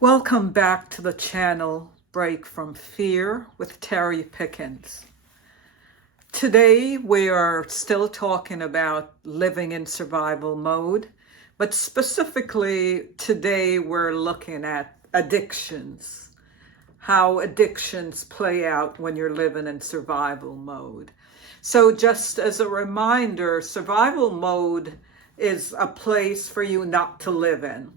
Welcome back to the channel Break from Fear with Terry Pickens. Today we are still talking about living in survival mode, but specifically today we're looking at addictions, how addictions play out when you're living in survival mode. So just as a reminder, survival mode is a place for you not to live in.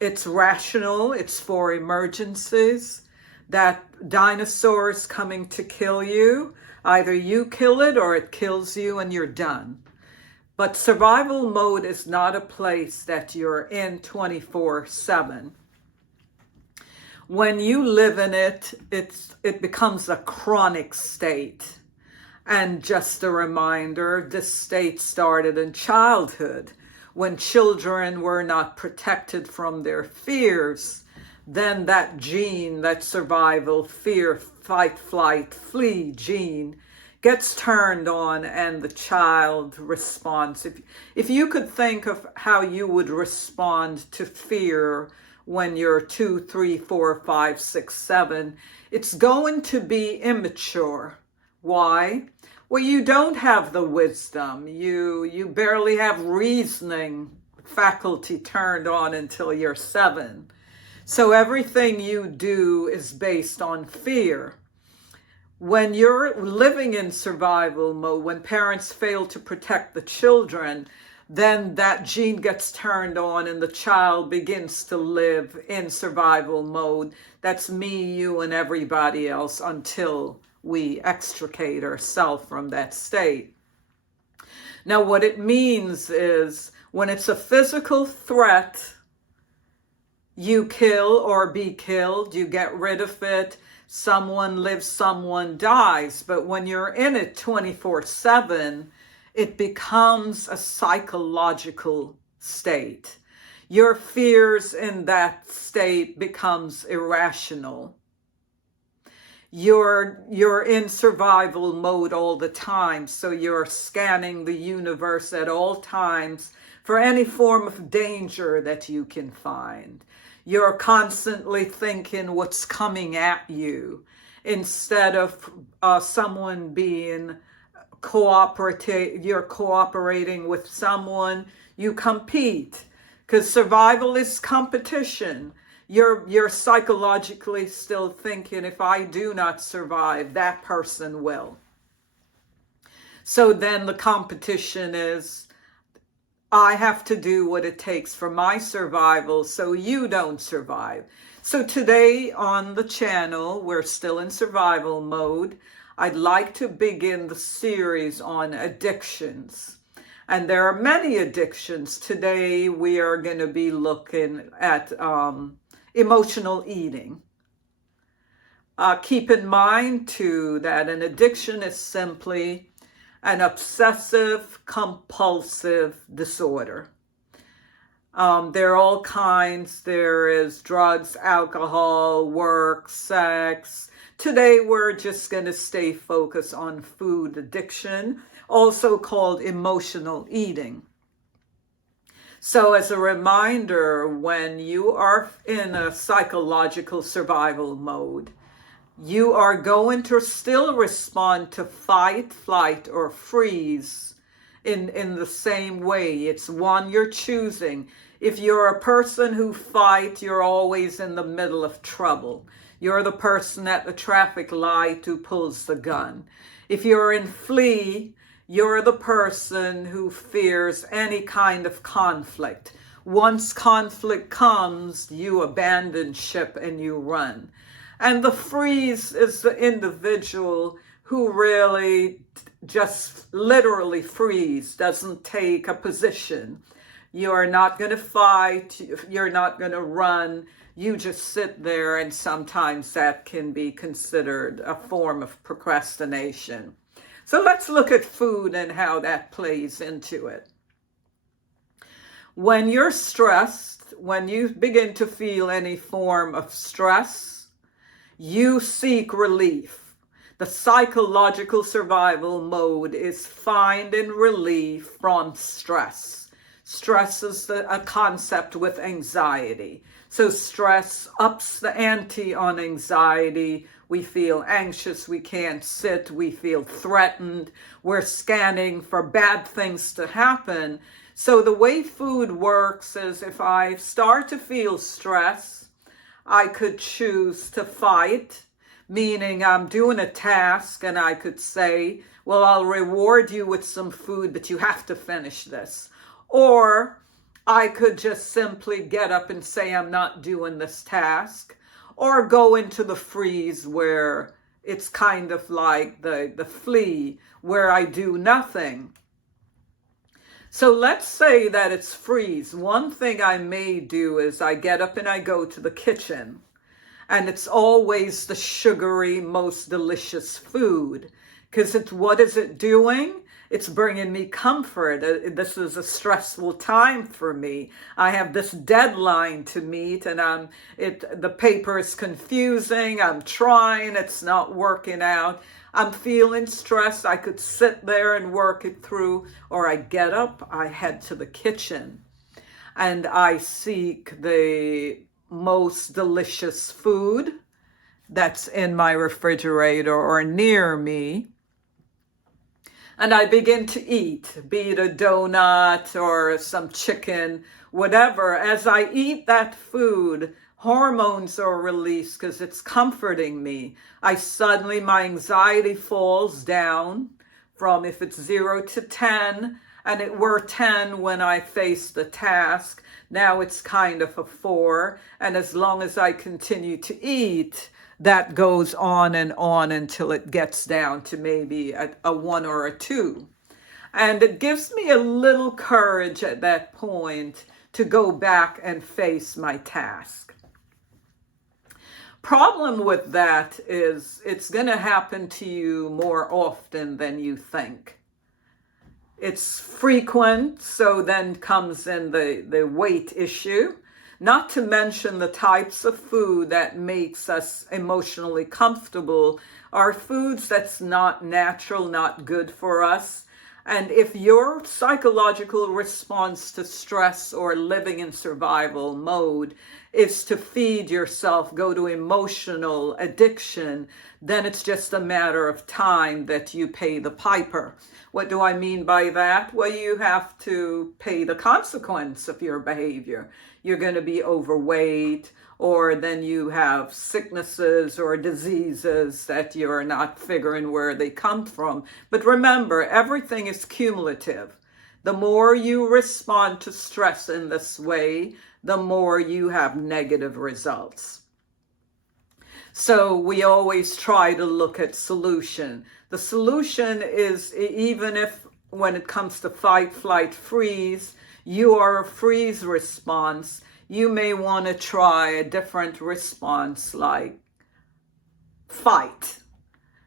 It's rational, it's for emergencies, that dinosaur's coming to kill you. Either you kill it or it kills you and you're done. But survival mode is not a place that you're in 24/7. When you live in it, it becomes a chronic state. And just a reminder, this state started in childhood. When children were not protected from their fears, then that gene, that survival, fear, fight, flight, flee gene gets turned on and the child responds. If you could think of how you would respond to fear when you're 2, 3, 4, 5, 6, 7, it's going to be immature. Why? Well, you don't have the wisdom. You barely have reasoning faculty turned on until you're 7. So everything you do is based on fear. When you're living in survival mode, when parents fail to protect the children, then that gene gets turned on and the child begins to live in survival mode. That's me, you, and everybody else until we extricate ourselves from that state. Now, what it means is when it's a physical threat, you kill or be killed, you get rid of it, someone lives, someone dies. But when you're in it 24/7, it becomes a psychological state. Your fears in that state becomes irrational. You're in survival mode all the time, so you're scanning the universe at all times for any form of danger that you can find. You're constantly thinking what's coming at you instead of someone being cooperative. You're cooperating with someone, you compete, because survival is competition. You're psychologically still thinking, if I do not survive, that person will. So then the competition is, I have to do what it takes for my survival so you don't survive. So today on the channel, we're still in survival mode. I'd like to begin the series on addictions. And there are many addictions. Today we are going to be looking at emotional eating. Keep in mind too that an addiction is simply an obsessive compulsive disorder. There are all kinds. There is drugs, alcohol, work, sex. Today we're just going to stay focused on food addiction, also called emotional eating. So as a reminder, when you are in a psychological survival mode, you are going to still respond to fight, flight, or freeze in the same way. It's one you're choosing. If you're a person who fights, you're always in the middle of trouble. You're the person at the traffic light who pulls the gun. If you're in flee, you're the person who fears any kind of conflict. Once conflict comes, you abandon ship and you run. And the freeze is the individual who really just literally freeze, doesn't take a position. You're not going to fight, you're not going to run, you just sit there, and sometimes that can be considered a form of procrastination. So let's look at food and how that plays into it. When you're stressed, when you begin to feel any form of stress, you seek relief. The psychological survival mode is finding relief from stress. Stress is a concept with anxiety. So stress ups the ante on anxiety. We feel anxious, we can't sit, we feel threatened, we're scanning for bad things to happen. So the way food works is if I start to feel stress, I could choose to fight, meaning I'm doing a task and I could say, well, I'll reward you with some food, but you have to finish this. Or I could just simply get up and say, I'm not doing this task. Or go into the freeze where it's kind of like the flee, where I do nothing. So let's say that it's freeze. One thing I may do is I get up and I go to the kitchen. And it's always the sugary, most delicious food. Because what is it doing? It's bringing me comfort. This is a stressful time for me. I have this deadline to meet and the paper is confusing. I'm trying, it's not working out. I'm feeling stressed. I could sit there and work it through, or I get up, I head to the kitchen and I seek the most delicious food that's in my refrigerator or near me. And I begin to eat, be it a donut or some chicken, whatever. As I eat that food, hormones are released because it's comforting me. My anxiety falls down from, if it's 0 to 10, and it were 10 when I faced the task. Now it's kind of a 4. And as long as I continue to eat, that goes on until it gets down to maybe a 1 or a 2. And it gives me a little courage at that point to go back and face my task. Problem with that is it's going to happen to you more often than you think. It's frequent, so then comes in the weight issue. Not to mention the types of food that makes us emotionally comfortable are foods that's not natural, not good for us. And if your psychological response to stress or living in survival mode is to feed yourself, go to emotional addiction, then it's just a matter of time that you pay the piper. What do I mean by that? Well, you have to pay the consequence of your behavior. You're going to be overweight, or then you have sicknesses or diseases that you're not figuring where they come from. But remember, everything is cumulative. The more you respond to stress in this way, the more you have negative results. So we always try to look at solution. The solution is, even if when it comes to fight, flight, freeze, you are a freeze response, you may want to try a different response like fight.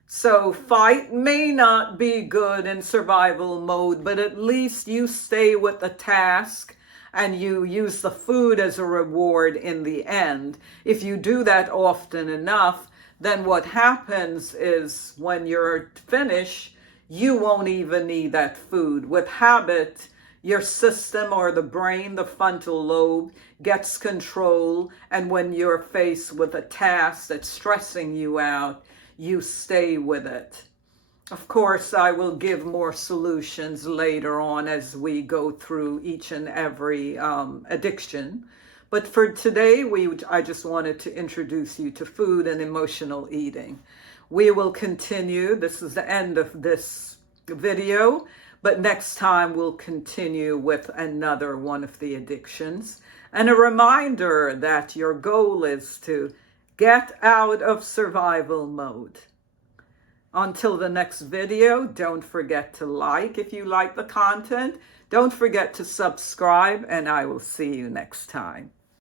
So fight may not be good in survival mode, but at least you stay with the task and you use the food as a reward in the end. If you do that often enough, then what happens is when you're finished, you won't even need that food. With habit, your system or the brain, the frontal lobe, gets control. And when you're faced with a task that's stressing you out, you stay with it. Of course, I will give more solutions later on as we go through each and every addiction. But for today, I just wanted to introduce you to food and emotional eating. We will continue. This is the end of this video. But next time we'll continue with another one of the addictions. And a reminder that your goal is to get out of survival mode. Until the next video, don't forget to like if you like the content. Don't forget to subscribe, and I will see you next time.